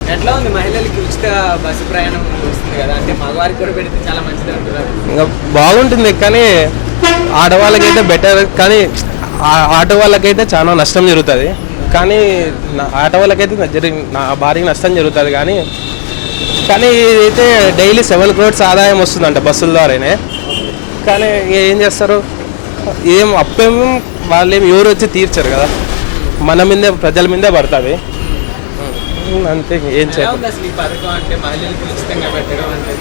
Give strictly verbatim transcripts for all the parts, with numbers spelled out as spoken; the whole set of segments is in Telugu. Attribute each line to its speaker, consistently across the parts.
Speaker 1: ఎట్లా ఉంది మహిళలకి ఉచిత బస్సు ప్రయాణం వస్తుంది కదా, అంటే మగవారికి కూడా పెడితే చాలా మంచిది అంటున్నారు.
Speaker 2: ఇంకా బాగుంటుంది కానీ ఆడవాళ్ళకైతే బెటర్, కానీ ఆ- ఆటో వాళ్ళకైతే చాలా నష్టం జరుగుతుంది. కానీ నా ఆటో వాళ్ళకైతే జరిగి నా భారీగా నష్టం జరుగుతుంది. కానీ కానీ ఇదైతే డైలీ సెవెన్ క్రోడ్స్ ఆదాయం వస్తుందంట బస్సుల ద్వారానే. కానీ ఏం చేస్తారు, ఏం అప్పేం వాళ్ళేం ఎవరు వచ్చి తీర్చరు కదా, మన మీదే ప్రజల మీదే పడుతుంది అంతే. ఏం
Speaker 1: ఎలా
Speaker 2: చేయాలి
Speaker 1: ఉంది అసలు ఈ పథకం, అంటే మహిళలకు ఉచితంగా పెట్టడం అంటే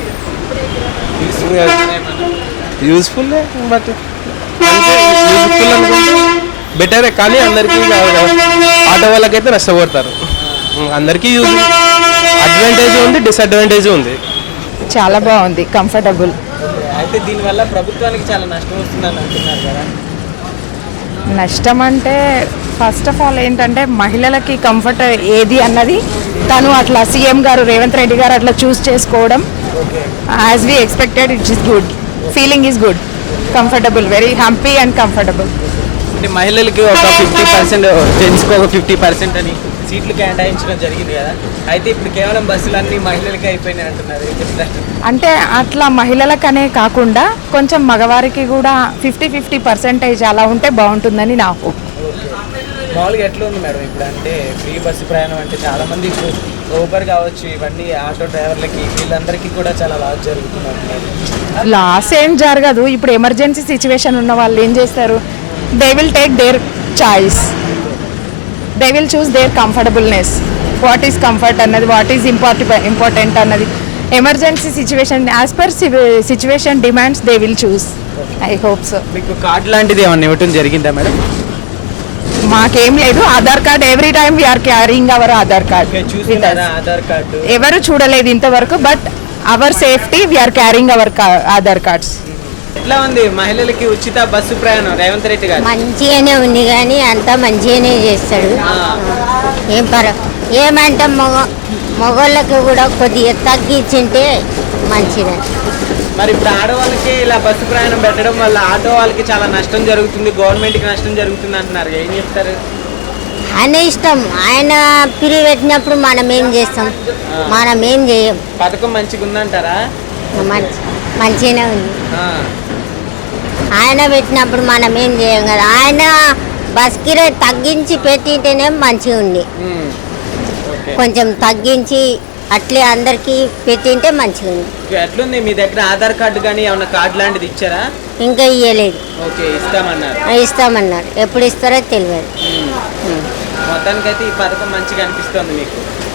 Speaker 2: యూస్ఫుల్ బట్ అంటే యూస్ఫుల్ అనుకుంటే బెటరే, కానీ అందరికీ కాదు కదా. ఆటో వాళ్ళకైతే నష్టపోతారు. అందరికీ యూజ్ అడ్వాంటేజ్ ఉంది, డిసడ్వాంటేజ్ ఉంది.
Speaker 3: చాలా బాగుంది, కంఫర్టబుల్.
Speaker 1: అయితే దీనివల్ల ప్రభుత్వానికి చాలా నష్టం వస్తుందని అంటున్నారు కదా.
Speaker 3: నష్టం అంటే ఫస్ట్ ఆఫ్ ఆల్ ఏంటంటే మహిళలకి కంఫర్ట్ ఏది అన్నది తను అట్లా సీఎం గారు రేవంత్ రెడ్డి గారు అట్లా చూస్ చేసుకోవడం as we expected, it is good, feeling is good, comfortable, very happy and comfortable.
Speaker 1: అంటే మహిళలకి ఒక ఫిఫ్టీ పర్సెంట్ జెంట్స్కి ఒక ఫిఫ్టీ పర్సెంట్ అని సీట్లు కేటాయించడం జరిగింది కదా. అయితే ఇప్పుడు కేవలం బస్సులు అన్ని మహిళలకి అయిపోయినాయి అంటున్నారు. ఏం చెప్తారు?
Speaker 3: అంటే అట్లా మహిళలకనే కాకుండా కొంచెం మగవారికి కూడా ఫిఫ్టీ ఫిఫ్టీ పర్సెంటేజ్ అలా ఉంటే బాగుంటుందని నా హోప్.
Speaker 1: మామూలుగా ఎట్లా ఉంది మేడం ఇప్పుడు, అంటే ఫ్రీ బస్సు ప్రయాణం అంటే చాలా మంది ఇప్పుడు ఊబర్ కావచ్చు, ఇవన్నీ ఆటో డ్రైవర్లకి వీళ్ళందరికీ కూడా చాలా లాస్ జరుగుతున్నారు.
Speaker 3: లాస్ ఏం జరగదు. ఇప్పుడు ఎమర్జెన్సీ సిచ్యువేషన్ ఉన్న వాళ్ళు ఏం చేస్తారు, they will take their choice, they will choose their comfortableness, what is comfort అన్నది, వాట్ ఈస్ ఇంపార్టెంట్ ఇంపార్టెంట్ అన్నది emergency situation as per situation demands they will choose. I hope so.
Speaker 1: మీకు కార్డు లాంటిది ఏమన్నా ఇవ్వటం జరిగిందా మేడం?
Speaker 3: మాకేం లేదు. Aadhaar card every time we're carrying our Aadhaar card.
Speaker 1: చూస్తున్నారా ఆధార్ కార్డు?
Speaker 3: ఎవరు చూడలేదు ఇంతవరకు, but our safety we're carrying our Aadhaar cards.
Speaker 1: ఎట్లా ఉంది మహిళలకి ఉచిత బస్సు ప్రయాణం రేవంత్ రెడ్డి గారు?
Speaker 4: మంచిగానే ఉంది కానీ అంతా మంచిగానే చేస్తాడు. ఏం పర ఏమంటే మగ మగవాళ్ళకి కూడా కొద్దిగా తగ్గించింటే మంచిదే.
Speaker 1: మరి ఇప్పుడు ఆడవాళ్ళకి ఇలా బస్సు ప్రయాణం పెట్టడం వల్ల ఆటో వాళ్ళకి చాలా నష్టం జరుగుతుంది, గవర్నమెంట్కి నష్టం జరుగుతుంది అంటున్నారు. ఏం చెప్తారు?
Speaker 4: ఆయన ఇష్టం, ఆయన పిరి పెట్టినప్పుడు మనం ఏం చేస్తాం, మనం ఏం చేయం.
Speaker 1: పథకం మంచిగా ఉందంటారా?
Speaker 4: మంచి మంచిగానే ఉంది.
Speaker 1: ఆ,
Speaker 4: ఆయన పెట్టినప్పుడు మనం ఏం చేయం కదా. ఆయన బస్ కిరాయి తగ్గించి పెట్టింటేనే మంచిగా ఉంది.
Speaker 1: ఉమ్, ఓకే.
Speaker 4: కొంచెం తగ్గించి అట్లే అందరికీ పెట్టింటే మంచిగా ఉంది.
Speaker 1: ఎట్లుంది మీ దగ్గర ఆధార్ కార్డు కానీ ఏమన్నా కార్డు లాంటిది ఇచ్చారా?
Speaker 4: ఇంకా ఇవ్వలేదు.
Speaker 1: ఓకే, ఇస్తామన్నారు.
Speaker 4: ఇస్తామన్నారు, ఎప్పుడు ఇస్తారో తెలియదు.
Speaker 1: మొత్తానికైతే ఈ పథకం మంచిగా అనిపిస్తుంది మీకు?